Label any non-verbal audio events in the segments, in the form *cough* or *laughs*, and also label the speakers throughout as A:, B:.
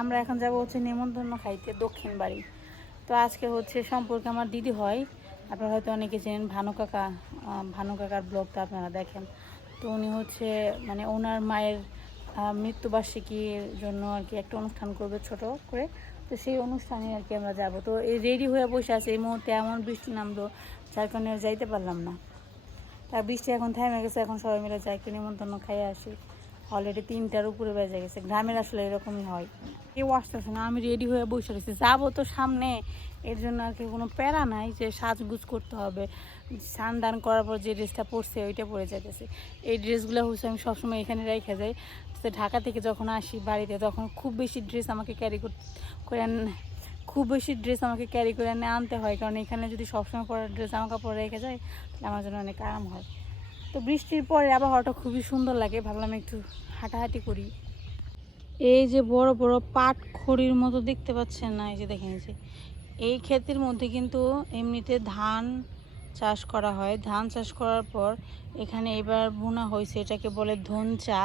A: আমরা এখন যাব হচ্ছে নেমন্তন্ন খাইতে দক্ষিণ বাড়ি। তো আজকে হচ্ছে সম্পর্কে আমার দিদি হয়, আপনারা হয়তো অনেকে চেনেন ভানু কাকা ভানু কাকার ব্লগটা আপনারা দেখেন। তো উনি হচ্ছে মানে ওনার মায়ের মৃত্যুবার্ষিকীর জন্য আর কি একটা অনুষ্ঠান করবে ছোট করে। তো সেই অনুষ্ঠানে আর কি আমরা যাব। তো এই রেডি হয়ে বসে আছে, এই মুহূর্তে এমন বৃষ্টি নামলো, যার কারণে যাইতে পারলাম না। তা বৃষ্টি এখন থেমে গেছে, এখন সবাই মিলে যাই একটু নিমন্ত্রণ খাইয়ে আসি। অলরেডি তিনটার উপরে বেজে গেছে। গ্রামের আসলে এরকমই হয়। কেউ আসতেছে না, আমি রেডি হয়ে বসে রয়েছি। যাব তো সামনে। এর জন্য আর কি কোনো প্যারা নাই যে সাজগুজ করতে হবে। স্নান করার পর যে ড্রেসটা পরছে, ওইটা পরে যাইতেছে। এই ড্রেসগুলো হচ্ছে আমি সবসময় এখানে রেখে যাই। তো ঢাকা থেকে যখন আসি বাড়িতে, তখন খুব বেশি ড্রেস আমাকে ক্যারি করে খুব বেশি ড্রেস আমাকে ক্যারি করে আনতে হয়। কারণ এখানে যদি সবসময় পরার ড্রেস জামা কাপড় রেখে যায়, তাহলে আমার জন্য অনেক আরাম হয়। তো বৃষ্টির পরে আবহাওয়াটা খুবই সুন্দর লাগে, ভাবলাম একটু হাঁটাহাঁটি করি। এই যে বড় বড় পাট খড়ির মতো দেখতে পাচ্ছেন না, এই যে দেখেন যে। এই ক্ষেতের মধ্যে কিন্তু এমনিতে ধান চাষ করা হয়। ধান চাষ করার পর এখানে এবার বোনা হয়েছে, এটাকে বলে ধনচা।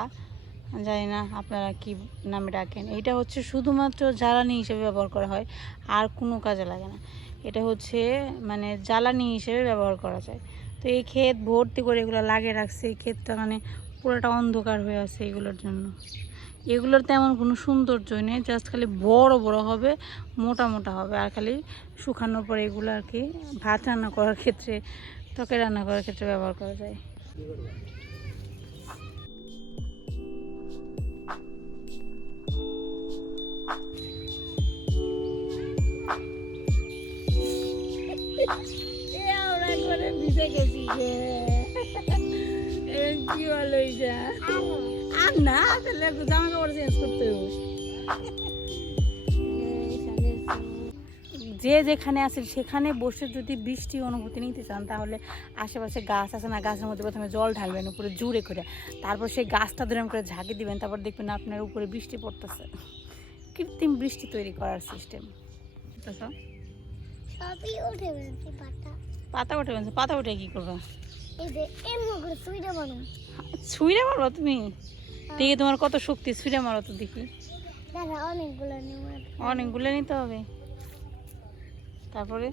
A: জানি না আপনারা কি নামে ডাকেন। এটা হচ্ছে শুধুমাত্র জ্বালানি হিসেবে ব্যবহার করা হয়, আর কোনো কাজে লাগে না। এটা হচ্ছে মানে জ্বালানি হিসেবে ব্যবহার করা যায়। তো এই ক্ষেত ভর্তি করে এগুলো লাগিয়ে রাখছে, এই ক্ষেতটা মানে পুরোটা অন্ধকার হয়ে আছে এগুলোর জন্য। এগুলোর তেমন কোনো সৌন্দর্যই নেই জাস্ট খালি বড় বড় হবে, মোটা মোটা হবে, আর খালি শুকানোর পরে এগুলো আর কি ভাত রান্না করার ক্ষেত্রে, তরকারি রান্না করার ক্ষেত্রে ব্যবহার করা যায়। করে *laughs* ভিজে গেছি কি হয়েছে আর না তাহলে জামা কাপড় চেঞ্জ করতে যে যেখানে আছেন সেখানে বসে যদি বৃষ্টি অনুভূতি নিতে চান, তাহলে আশেপাশে গাছ আছে না, গাছের মধ্যে প্রথমে জল ঢালবেন, উপরে জুড়ে করে। তারপর সেই গাছটা ধরে করে ঝাঁকি দিবেন, তারপর দেখবেন আপনার উপরে বৃষ্টি পড়তেছে। কৃত্রিম বৃষ্টি তৈরি করার সিস্টেম
B: সবই উঠে পাতা
A: উঠে গেছে পাতা উঠে কি করবা? ছুঁড়ে মারো। তুমি? দেখি তোমার কত শক্তি ছুঁড়ে মারো তো দেখি।
B: অনেকগুলো
A: নিতে হবে। তারপরে?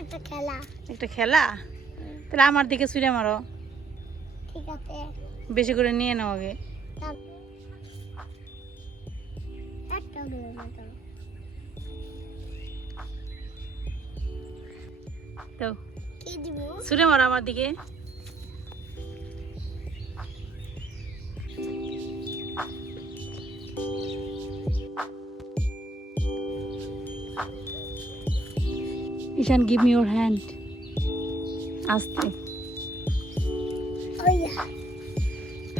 B: একটা খেলা।
A: একটা খেলা? তাহলে আমার দিকে ছুঁড়ে মারো।
B: ঠিক আছে।
A: বেশি করে নিয়ে নাও আগে।
B: একটা তো
A: ছুঁড়ে মারো আমার দিকে। Ishan give me your hand আস্তে।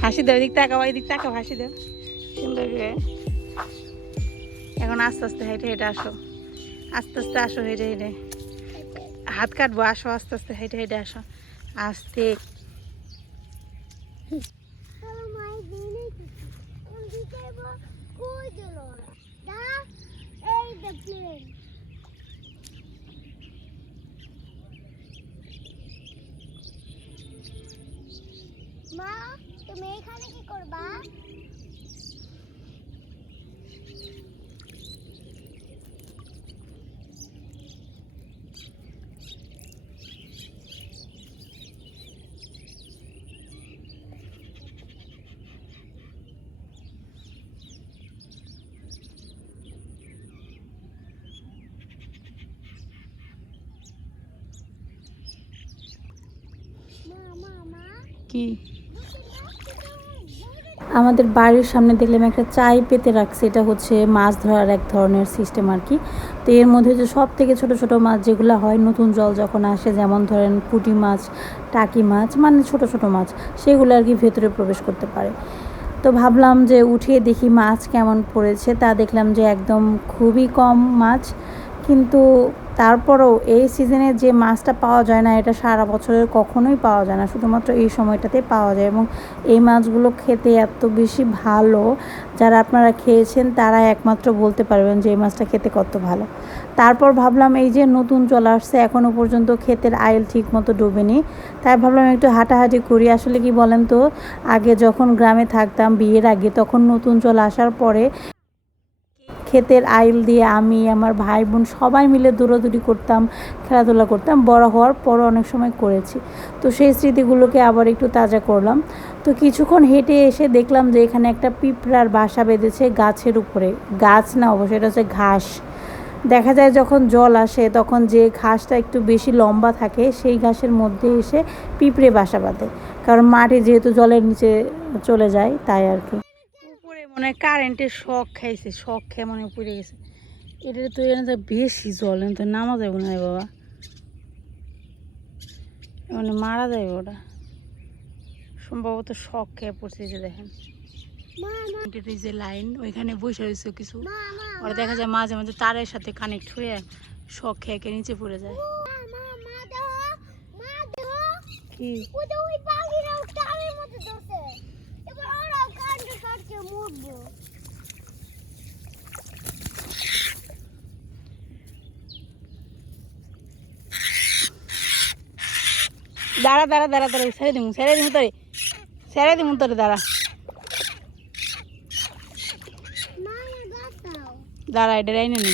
A: হাসি দাও এদিক তাকাও এদিক তাকাও হাসি দাও সুন্দর করে। এখন আস্তে আস্তে হেঁটে হেঁটে আসো। আস্তে আস্তে আসো হেঁটে হেঁটে। হাত কাটবো আসো আস্তে আস্তে হেঁটে হেঁটে আসো। আস্তে।
B: মা তুমি এখানে কি করবা?
A: কি? আমাদের বাড়ির সামনে দেখলাম একটা চাই পেতে রাখছে। এটা হচ্ছে মাছ ধরার এক ধরনের সিস্টেম আর কি। তো এর মধ্যে যে সব থেকে ছোট ছোট মাছ যেগুলো হয়, নতুন জল যখন আসে, যেমন ধরেন পুঁটি মাছ, টাকি মাছ মানে ছোট ছোট মাছ, সেগুলো আর কি ভেতরে প্রবেশ করতে পারে। তো ভাবলাম যে উঠিয়ে দেখি মাছ কেমন পড়েছে। তা দেখলাম যে একদম খুবই কম মাছ। কিন্তু তারপরেও এই সিজনে যে মাছটা পাওয়া যায় না, এটা সারা বছরের কখনোই পাওয়া যায় না। শুধুমাত্র এই সময়টাতে পাওয়া যায় এবং এই মাছগুলো খেতে এত বেশি ভালো, যারা আপনারা খেয়েছেন তারা একমাত্র বলতে পারবেন যে এই মাছটা খেতে কত ভালো। তারপর ভাবলাম এই যে নতুন চলে আসছে এখনও পর্যন্ত ক্ষেতের আইল ঠিক মতো ডুবেনি। তাই ভাবলাম একটু হাঁটাহাঁটি করি। আসলে কি বলেন তো, আগে যখন গ্রামে থাকতাম বিয়ের আগে, তখন নতুন চলে আসার পরে ক্ষেতের আইল দিয়ে আমি, আমার ভাই বোন সবাই মিলে দৌড়াদৌড়ি করতাম, খেলাধুলা করতাম, বড় হওয়ার পরও অনেক সময় করেছি। তো সেই স্মৃতিগুলোকে আবার একটু তাজা করলাম। তো কিছুক্ষণ হেঁটে এসে দেখলাম যে এখানে একটা পিঁপড়ার বাসা বেঁধেছে গাছের উপরে। গাছ না অবশ্যই এটা হচ্ছে ঘাস। দেখা যায় যখন জল আসে, তখন যে ঘাসটা একটু বেশি লম্বা থাকে, সেই ঘাসের মধ্যে এসে পিঁপড়ে বাসা বাঁধে। কারণ মাটি যেহেতু জলের নিচে চলে যায়, তাই আর কি। মনে হয় কারেন্টের শখ খাইছে শখ খেয়ে মনে পড়ে গেছে এটা তো এখানে তো বেশি জল তো নামা যাবে না বাবা মানে মারা যাবে ওটা সম্ভবত শখ খেয়ে পড়ছে যে দেখেন যে লাইন ওইখানে বসে রয়েছে কিছু ওরা দেখা যায় মাঝে মাঝে তারের সাথে কানেক্ট হয়ে শখ খেয়ে খেয়ে নিচে পড়ে যায় কি
B: ওই যে ওই পাখিরাও টানের মধ্যে ধরছে এবার ওরাও কান্ড কাটছে মরবো
A: দাঁড়া দাঁড়া দাঁড়া দাঁড়া ছেড়ে দিমু ছেড়ে দিমু তোরে। ছেড়ে দিমু তোরে দাঁড়া। দাঁড়া এটা এনে নি।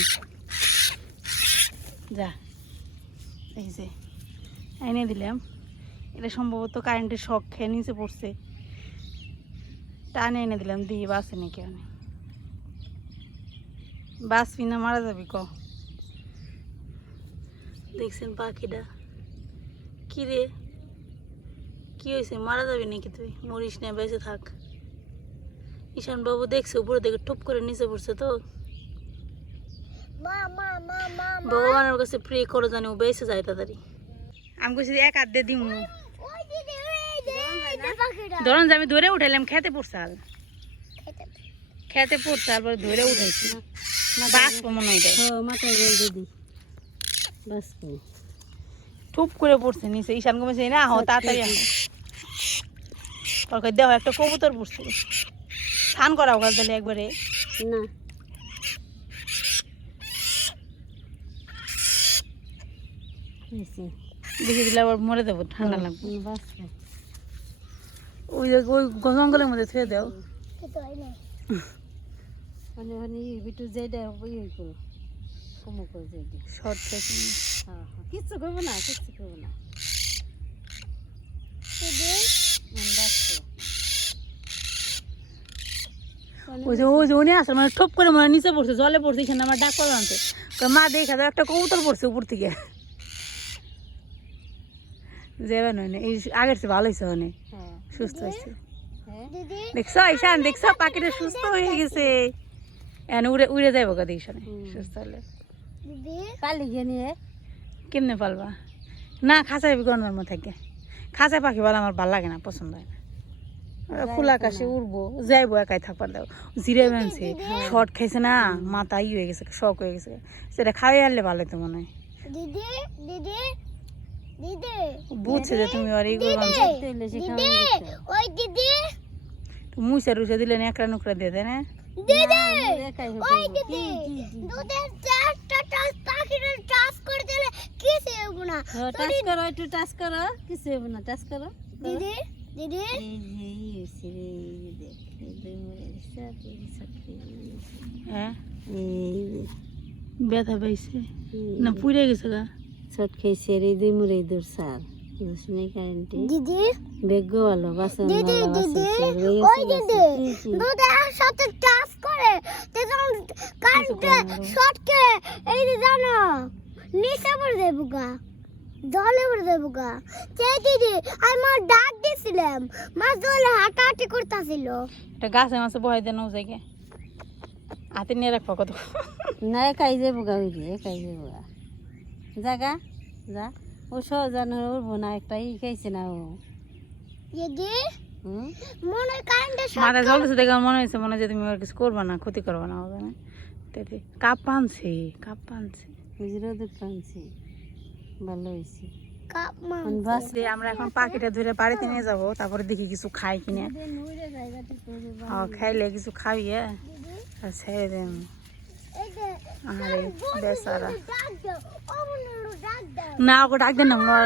A: যা এই যে এনে দিলাম। এটা সম্ভবত কারেন্টের শখ খেয়ে নিচে পড়ছে। টানে এনে দিলাম দিয়ে বাসে নাকি অনেক বাসবি না মারা যাবি ক। দেখছেন পাখিটা? কি রে? কি হয়েছে মারা যাবি নাকি তুই? মরিস না বেঁচে থাক। ঈশান বাবু দেখছে উপরে দেখে টুপ করে নিচে পড়ছে তো।
B: মা মা মা মা মা।
A: ভগবানের কাছে প্রে করো জানি ও বেঁচে যায় তাড়াতাড়ি। আমি কইছি এক হাত দিয়ে দিমু
B: ওই দিদি ওই যে এই যে পাখিরা
A: ধরুন যে আমি ধরে উঠাইলাম খেতে পড়ছাল।
B: খেতে
A: খেতে পড়ছাল পরে ধরে উঠাইছি। বাঁচবো মনে হয়
C: মাথায় গেল দিদি বাস
A: টুপ করে পড়ছে নিচে ঈশান কমেছে না হো তাড়াতাড়ি আহ। ওর দেহ একটা কবুতর পড়ছে। স্নান করা ওখানে তাহলে একবারে।
C: না।
A: দেখে দিলে আবার মরে যাব ঠান্ডা লাগবে। ওই ওই জঙ্গলের মধ্যে থুয়ে দাও।
B: খেতে
C: মানে মানে বিটু যেটা ইয়ে করো। কমো করে যেটা
A: শর্ট
C: হ্যাঁ হ্যাঁ। কিচ্ছু করব না কিচ্ছু করব না।
A: ওই যে ওই যে উনি আসলে মানে ঠপ করে মানে নিচে পড়ছে জলে পড়ছে এখানে আমার ডাক করলাম তো তো মা দেখা যায় একটা কবুতর পড়ছে উপর থেকে। যাবে নয় না, এই আগের চেয়ে ভালো হয়েছে অনেক
C: হ্যাঁ।
A: সুস্থ হয়েছে
C: হ্যাঁ?
B: দিদি?
A: দেখছ ঈশান দেখছ পাখিটা সুস্থ হয়ে গেছে। এনে উড়ে উড়ে যাইব কথা ঈশানে সুস্থ হলে।
B: দিদি?
C: পালি গিয়ে নিয়ে।
A: কেমনে পালবা? না খাঁচাই গরমের মধ্যে থাকে। খাঁচাই পাখি বলে আমার ভালো লাগে না পছন্দ হয় না। খোলা আকাশে উড়বো যাইবো একাই থাকবার দাও। জিরে বানছে শর্ট খাইছে না মাথা ই হয়ে গেছে শখ হয়ে গেছে। সেটা খাওয়াই আনলে ভালো হতো মনে হয়।
B: দিদি দিদি?
A: বুঝছে যে তুমি আর এই করবান
C: তৈলে সে
B: দিদি ওই দিদি।
A: মুইসা রুসা দিলে একরা নুকরা দিয়ে দেয় না?
B: দিদি দিদি না?
C: না
A: হ্যাঁ। ব্যথা পাইছে। না পুড়ে গেছে গা।
C: শর্ট খেয়েছে রে দুই মুড়ে দূর সার শুনে কারেন্টে?
B: দিদি?
C: বেগ ভালো বাসন
B: দিদি দিদি? ওই দিদি দুধের সাথে টাস করে তখন কারেন্টে শর্টকে এই যে জানো নিচে পড়ে দেবো গা জলে পড়ে দেবো গা সেই দিদি আমি মা ডাক দিয়েছিলাম মাছ জলে হাঁটাহাঁটি করতেছিল।
A: একটা গাছে মাছে বহাই দেন জায়গায়। হাতে নিয়ে রাখব কত?
C: না একাই যাব গা ওই দিয়ে একাই যাব গা। জাগা যা। ও সহজানো উঠবো না একটা ই খাইছে না ও।
B: মনে হয়
A: দেখে মনে হয়েছে মনে হয় যে তুমি আর কিছু করবে না ক্ষতি করবে না হবে না। কাপ পানছে কাপ পানছে
C: ভালো হয়েছে।
A: আমরা এখন পাখিটা ধরে বাড়িতে নিয়ে যাব তারপরে দেখি কিছু খাই কিনে। খাইলে কিছু খাইয়ে আর ছেড়ে
B: যে
A: আরে, বেচারা। না, ওকে ডাক দেন না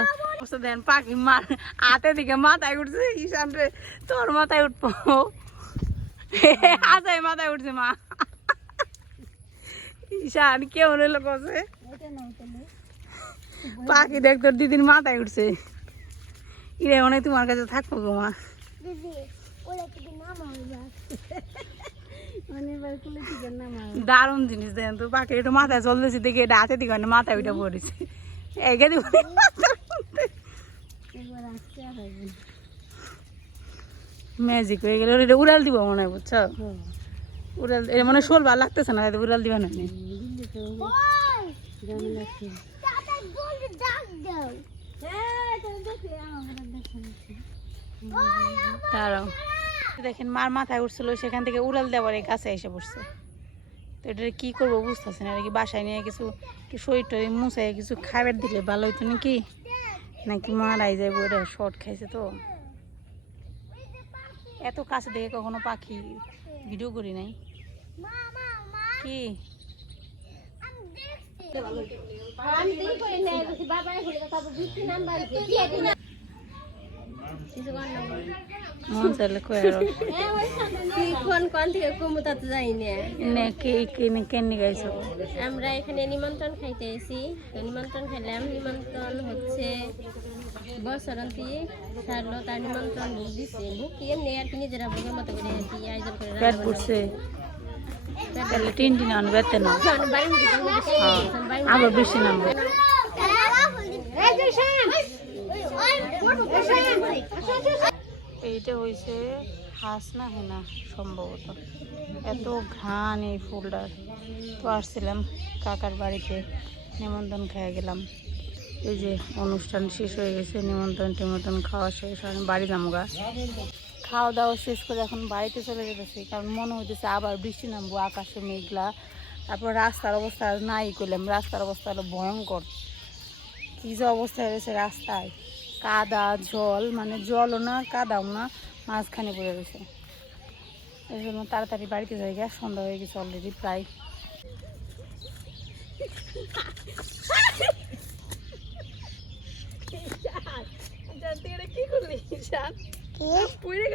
A: দেন, পাখি মার হাতে দিকে মাথায় উঠছে, ঈশান রে, তোর মাথায় উঠবো। হাতায় মাথায় উঠছে, মা। ঈশান কেউ রইল কছে পাখি দেখ, তোর দিদির মাথায় উঠছে। ইরে হয় তোমার কাছে থাকব গো, মা।
B: দিদি
A: দারুণ জিনিস দেন তো পাখি একটু মাথায় চলতেছে দেখে এটা হাতে দিকে মাথায় উঠে পড়েছে। এগে দিব। ম্যাজিক হয়ে গেলে এটা উড়াল দিব মনে হয় বুঝছ?
C: হুম।
A: উড়াল এটা মানে শোল ভালো লাগতেছে না এটা উড়াল দিবা না
C: দিল্লি
A: দেখেন মার মাথায় উঠছিল সেখান থেকে উড়াল দেওয়ার এই কাছে এসে পড়ছে তো এটা কী করব বুঝতেছে না কি বাসায় নিয়ে কিছু শরীর টরি মুছাই কিছু খাবার দিলে ভালো হইতো নাকি নাকি মারাই যাব এটা শর্ট খাইছে তো এত কাছে দেখে কখনো পাখি ভিডিও করি নাই কি
B: আমি
A: মন চাইলে কয়ে
C: আরও কোন কোন থেকে কমুতা তো যাই না
A: নে কে কেনে কেনে গাইছো
C: আমরা এখানে নিমন্ত্রণ খাইতে এসেছি তো নিমন্ত্রণ খাইলাম নিমন্ত্রণ হচ্ছে বসরন্তী সারলো তার নিমন্ত্রণ ভোগ দিচ্ছে ভোগ কি এমনি আর কি নিজেরা ভোগের মতো করে আর কি আয়োজন করে
A: পেট পড়ছে তাহলে তিন দিন আন বেতে না
C: বাড়ির মধ্যে তো মধ্যে খেয়ে গেছেন, বাড়ির মধ্যে
A: আবার বেশি নামবে
B: এই যে শ্যাম ওই ওই শ্যাম
A: এইটা হয়েছে হাঁস না হেনা সম্ভবত। এত ঘ্রাণ এই ফুলটার। তো আসছিলাম কাকার বাড়িতে, নিমন্ত্রণ খেয়ে গেলাম। এই যে অনুষ্ঠান শেষ হয়ে গেছে, নিমন্ত্রণ টিমন্ত্রণ খাওয়া শেষ, আমি বাড়ি যাব গা খাওয়া দাওয়া শেষ করে এখন বাড়িতে চলে যেতেছি, কারণ মনে হইতেছে আবার বৃষ্টি নামবো, আকাশে মেঘলা। তারপর রাস্তার অবস্থা নাই করলাম রাস্তার অবস্থা হলো ভয়ঙ্কর। কী যে অবস্থা হয়েছে রাস্তায়। কাদা জল মানে জলও না কাদাও না মাঝখানে পড়ে রয়েছে এই জন্য তাড়াতাড়ি বাড়িতে যাই গিয়ে সন্ধ্যা হয়ে গেছে অলরেডি প্রায়। কি করলি
B: পুড়ে
A: পুড়ে